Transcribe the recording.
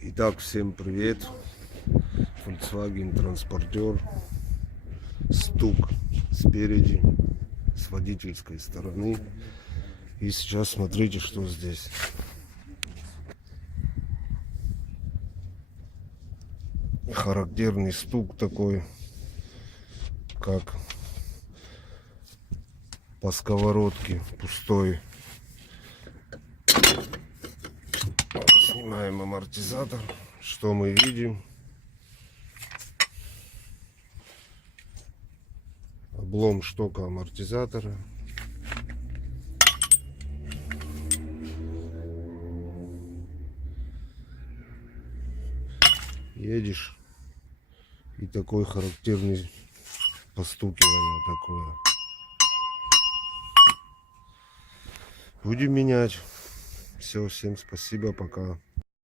Итак, всем привет. Volkswagen транспортер. Стук спереди, с водительской стороны. И сейчас смотрите, что здесь. Характерный стук такой, как по сковородке пустой. Снимаем амортизатор. Что мы видим? Облом штока амортизатора. Едешь, и такой характерный постукивание такое. Будем менять. Все, всем спасибо, пока.